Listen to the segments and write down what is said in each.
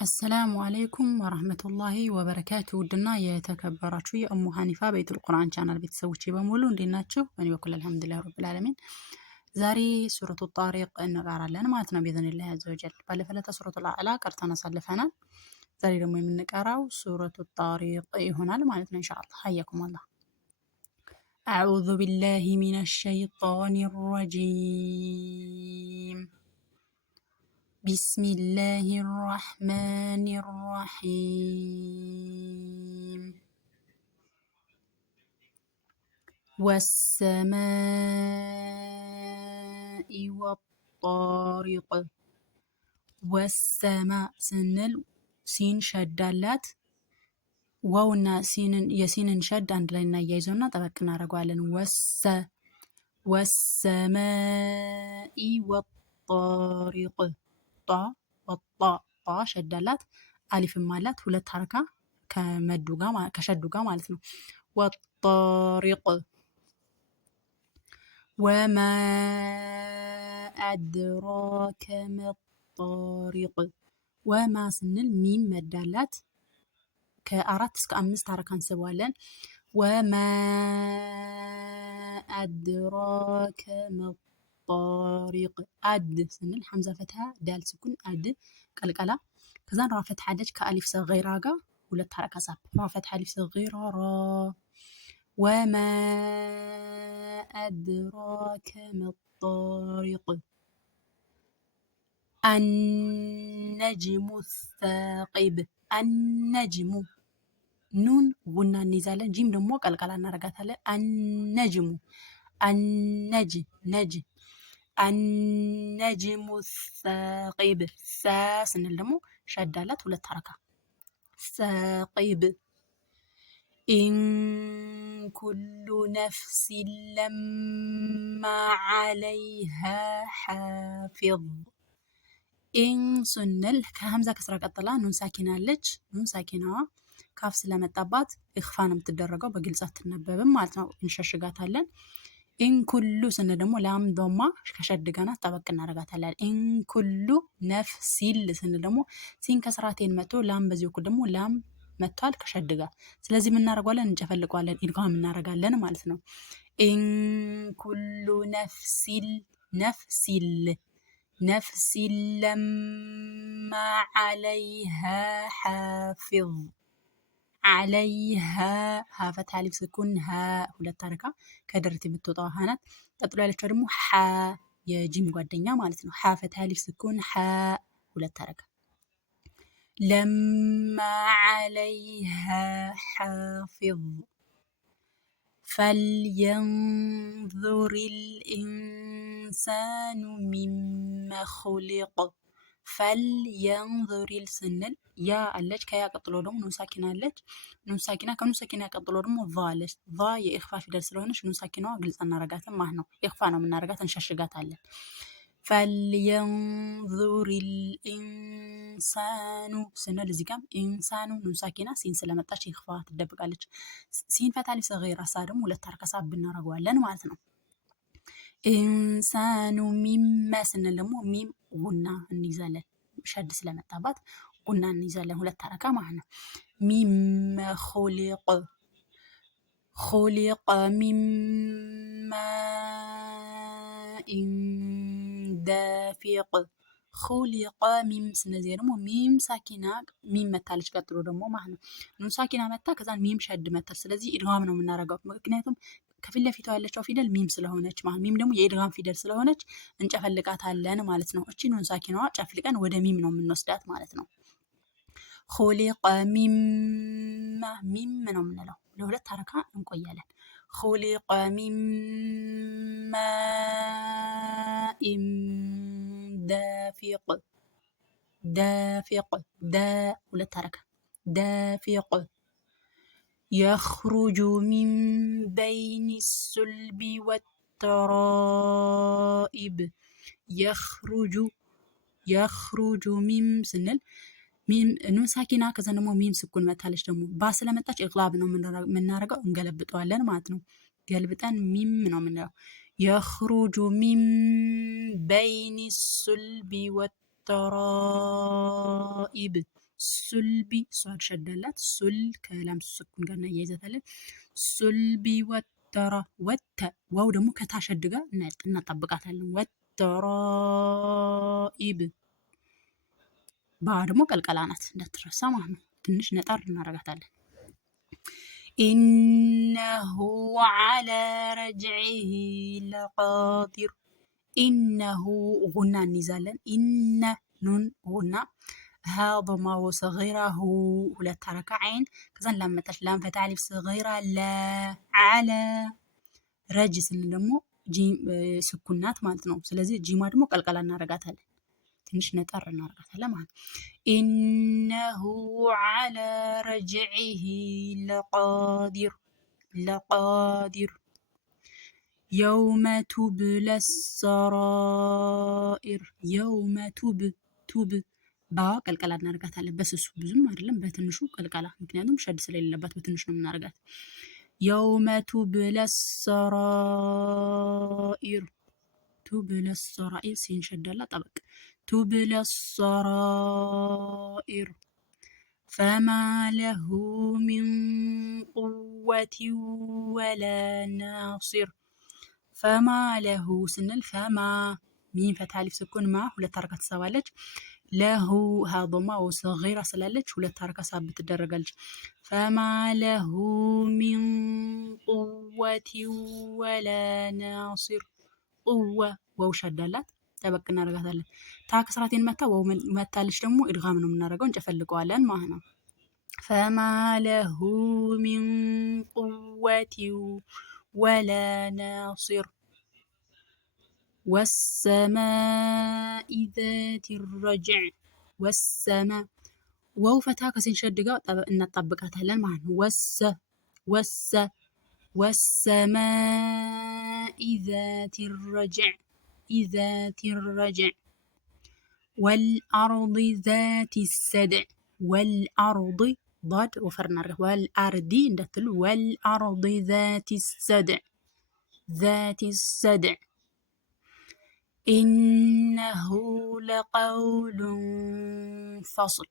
አሰላሙ አለይኩም ወራህመቱላሂ ወበረካቱ። ውድና የተከበራችሁ የእሙ ሀኒፋ ቤቱል ቁርአን ቻናል ቤተሰቦቼ በሙሉ እንዴት ናችሁ? እኔ በኩል አልሐምዱሊላህ ረብል ዓለሚን። ዛሬ ሱረቱ ጣሪቅ እንቀራለን ማለት ነው ቢኢዝኒላህ አዘወጀል። ባለፈው ዕለት ሱረቱል አዕላ ቀርተን አሳልፈናል። ዛሬ ደግሞ የምንቀራው ሱረቱ ጣሪቅ ይሆናል ማለት ነው ኢንሻአላህ። ሀያኩም አላህ። አዑዙ ቢላሂ ሚነሽ ሸይጧኒር ረጂም بسم الله الرحمن الرحيم والسماء والطارق والسماء سنل سين شدالات واونا يسين شد عند لنا يزونا طبقنا رجوالن والسماء والطارق ጣ ሸዳላት አሊፍም አላት ሁለት ሐረካ ከሸዱ ጋር ማለት ነው። ወጣሪቅ ወማ አድራከ መጣሪቅ ወማ ስንል ሚም መዳላት ከ4 እስከ 5 ሐረካ እንስበዋለን። ወማ አድራከ طارق أد سنل حمزة فتحة دال سكون أد قلقلة كذا را فتحة دج كألف صغيرة جا ولا حركة صعب را فتحة ألف صغيرة را وما أدراك ما الطارق النجم الثاقب النجم نون غنا نزالة جيم دمو قلقلة نرجعتها النجم النج النجم الثاقب سنل دمو شدالات ሁለት ሐረካ ثاقب إن كل نفس لما عليها حافظ إن سنل ከሀምዛ ከስራ ቀጥላ ኑን ሳኪና አለች። ኑን ሳኪናዋ ካፍ ስለመጣባት ኢኽፋ ነው የምትደረገው፣ በግልጽ አትነበብም ማለት ነው። እንሸሽጋታለን። ኢንኩሉ ስንል ደግሞ ላም ዶማ ከሸድ ጋር ናት፣ ጠበቅ እናደርጋታለን። ኢንኩሉ ነፍሲል ስንል ደግሞ ሲን ከስራቴን መጥቶ ላም በዚህ በኩል ደግሞ ላም መጥቷል ከሸድ ጋር። ስለዚህ ምን እናደርጋለን? እንጨፈልቀዋለን፣ ኢድጋም እናደርጋለን ማለት ነው። ኢንኩሉ ነፍሲል ለማ ዐለይሃ ሐፊዝ عليها ها فتح ألف سكون ها ሁለት ሐረካ ከደረት የምትወጣው ሀ ናት። ቀጥሎ ያለችው ደግሞ ሐ የጂም ጓደኛ ማለት ነው። ሐ فتح ألف سكون ሐ ሁለት ሐረካ لما عليها حافظ فلينظر الإنسان مما خلق فلينظر السنل ያ አለች ከያ ቀጥሎ ደግሞ ኑን ሳኪና አለች። ኑን ሳኪና ከኑን ሳኪና ቀጥሎ ደግሞ ቫ አለች። ቫ የኢኽፋ ፊደል ስለሆነች ኑን ሳኪናዋ ግልጽ እናረጋትን ማለት ነው። ኢኽፋ ነው የምናረጋት፣ እንሸሽጋታለን። فلينظر الإنسان ስንል እዚህ ጋር ኢንሳኑ ኑን ሳኪና ሲን ስለመጣች ኢኽፋ ትደብቃለች። ሲን ፈታ አሊፍ ሰገራ ሳ ደግሞ ሁለት ሐረካ ሳብ እናረጋዋለን ማለት ነው። ኢንሳኑ ሚመ ስንል ደግሞ ሚም ጉና እንይዛለን፣ ሸድ ስለመጣባት ጉና እንይዛለን፣ ሁለት ሐረካ ማለት ነው። ሚመ ኹሊቀ ሚማ ዳፊቅ ኹሊቀ ሚም ስነዚህ ደግሞ ሚም ሳኪና ሚም መታለች ቀጥሎ ደግሞ ማለት ነው። ኑን ሳኪና መታ ከዛ ሚም ሸድ መታል። ስለዚህ ኢድጋም ነው የምናረጋው፣ ምክንያቱም ከፊት ለፊቷ ያለችው ፊደል ሚም ስለሆነች ማለት ሚም ደግሞ የኢድጋም ፊደል ስለሆነች እንጨፈልቃታለን ማለት ነው። እቺ ኑን ሳኪናዋ ጨፍልቀን ወደ ሚም ነው የምንወስዳት ማለት ነው። ኹሊቀ ሚማ ሚም ነው የምንለው፣ ለሁለት ሐረካ እንቆያለን። ኹሊቀ ሚማ ዳፊቅ ዳ ሁለት ሐረካ ዳፊቅ يخرج من بين الصلب والترائب يخرج ሚም ስንል ሚም ኑን ሳኪና ከዛ ደግሞ ሚም ስኩን መታለች። ደግሞ ባ ስለመጣች ኢግላብ ነው የምናረገው፣ እንገለብጠዋለን ማለት ነው። ገልብጠን ሚም ነው የምንለው። يخرج من بين الصلب والترائب ሱልቢ ሷድ ሸዳላት ሱል ከላም ስኩን ጋር እናያይዛታለን። ሱልቢ ወተራ ወተ ዋው ደግሞ ከታሸድ ጋር እናጣብቃታለን። ወተራኢብ ባ ደግሞ ቀልቀላ ናት እንዳትረሳ ማለት ነው። ትንሽ ነጣር እናረጋታለን። ኢነሁ ዐላ ረጅዒሂ ለቃዲር ኢነሁ ጉና እንይዛለን። ኢነ ኑን ጉና ሀ ضማ ወሰጊራ ሁ ሁለት ሐረካ ዓይን ከዛን ላም መጣች ላም ፈትሐ አሊፍ ሰጊራ ለ ዐለ ረጅ ስንል ደግሞ ስኩን ናት ማለት ነው። ስለዚህ ጂማ ደግሞ ቀልቀላ እናረጋታለን። ትንሽ ነጠር እናረጋታለን ማለት ነው። ኢነሁ ዐላ ረጅዒሂ ለቃዲር ለቃዲር የውመ ቱብለ ሰራኢር የውመ ቱብ ባ ቀልቀላ እናረጋታለን። በስሱ ብዙም አይደለም በትንሹ ቀልቀላ፣ ምክንያቱም ሸድ ስለሌለባት በትንሹ ነው የምናረጋት። የውመ ቱብለ ሰራኢር ቱብለ ሰራኢር ሲን ሸዳላ ጠበቅ ቱብለ ሰራኢር ፈማ ለሁ ሚን ቁወትን ወላ ናሲር ፈማ ለሁ ስንል ፈማ ሚን ፈትሐ አሊፍ ስኩን ማ ሁለት ሐረካ ትሳባለች። ለሁ ሀ ضማ ወሰጊራ ስላለች ሁለት ሐረካ ሳብ ትደረጋለች። ፈማ ለሁ ሚን ቁወትን ወላ ናሲር ቁወ ወው ሸዳላት ጠበቅ እናደርጋታለን። ታ ከስራቴን መታ ወው መታለች ደግሞ ኢድጋም ነው የምናደርገው እንጨፈልቀዋለን ማለት ነው። ፈማ ለሁ ሚን ቁወትን ወላ ናሲር ወሰማኢ ዛቲ ረጅዕ ወሰማ ወው ፈታ ከሲን ሸድ ጋር እናጣብቃታለን ማለት ነው። ወሰማኢ ዛቲ ረጅዕ ذات الرجع والأرض ذات السدع والأرض ضاد وفرنا والأرض ندتل والأرض ذات السدع إنه لقول فصل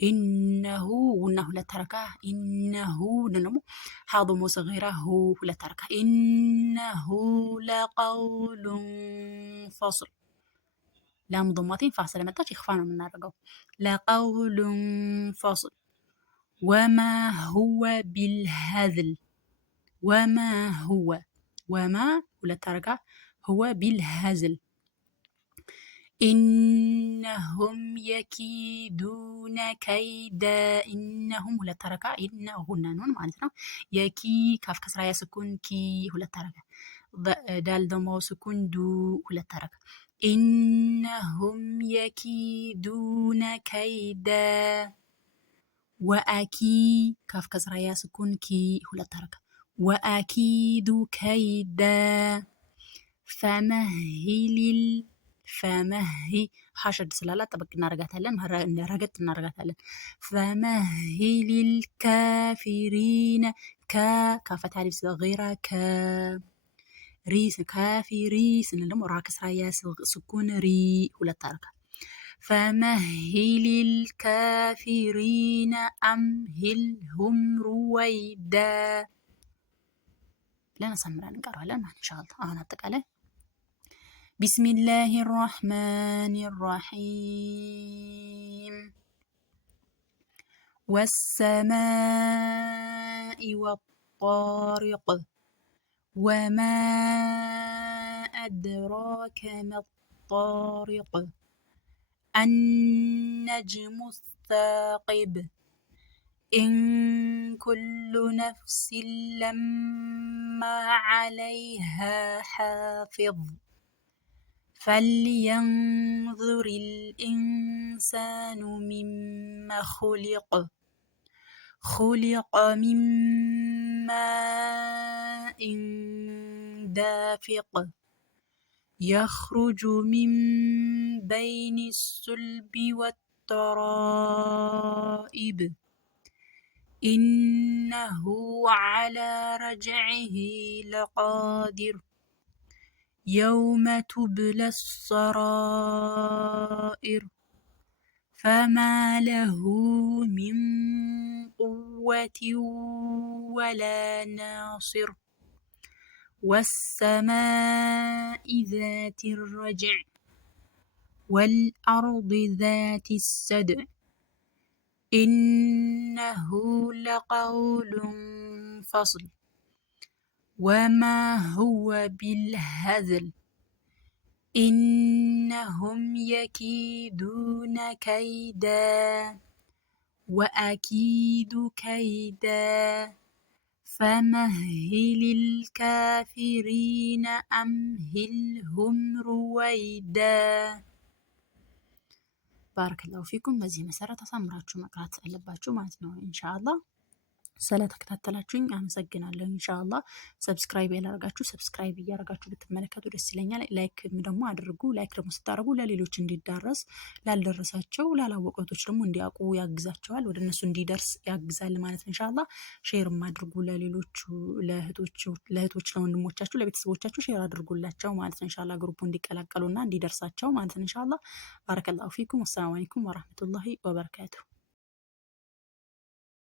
إنه وإنه لا تركه إنه ننمو حاضم صغيره لا تركه إنه لقول فصل لام ضمتين فاصلة ما تجي خفانا من نرجو لقول فصل وما هو بالهذل وما هو وما ولا تركه هو بالهزل إنهم يكيدون كيدا إنهم ولا تركة إنهن نون معناتنا يكي كاف كسرة يا سكون كي ولا تركة دال ضمة سكون دو ولا تركة إنهم يكيدون كيدا وأكي كاف كسرة يا سكون كي ولا تركة وأكيد كيدا فمهي حاشد سلالة طبق نرجعتلن رجعت نرجعتلن فمهل الكافرين كافة ألف صغيرة ريس كافري سنلم راكس رايا سكون ري ولا تركه فمهل الكافرين أمهلهم رويدا لنا سمرا نقرأ لنا إن شاء الله أنا أتقال بسم الله الرحمن الرحيم والسماء والطارق وما أدراك ما الطارق النجم الثاقب إن كل نفس لما عليها حافظ فلينظر الإنسان مما خلق من ماء دافق يخرج من بين الصلب والترائب إنه على رجعه لقادر يوم تبلى السرائر فما له من قوة ولا ناصر والسماء ذات الرجع والأرض ذات الصدع إنه لقول فصل وما هو بالهزل إنهم يكيدون كيدا وأكيد كيدا فمهل الكافرين أمهلهم رويدا ባረከላሁ ፊኩም። በዚህ መሰረት አሳምራችሁ መቅራት አለባችሁ ማለት ነው ኢንሻአላህ። ስለተከታተላችሁኝ አመሰግናለሁ። ኢንሻአላህ ሰብስክራይብ ያላረጋችሁ ሰብስክራይብ እያረጋችሁ ብትመለከቱ ደስ ይለኛል። ላይክ ደግሞ አድርጉ። ላይክ ደግሞ ስታደርጉ ለሌሎች እንዲዳረስ ላልደረሳቸው ላላወቁቶች ደግሞ እንዲያውቁ ያግዛቸዋል፣ ወደ እነሱ እንዲደርስ ያግዛል ማለት ነው ኢንሻአላህ። ሼርም አድርጉ ለሌሎቹ ለእህቶች ለወንድሞቻችሁ ለቤተሰቦቻችሁ ሼር አድርጉላቸው ማለት ነው ኢንሻአላህ። ግሩፑ እንዲቀላቀሉና እንዲደርሳቸው ማለት ነው ኢንሻአላህ። ባረከላሁ ፊኩም። ወሰላሙ አለይኩም ወራህመቱላሂ ወበረካቱሁ።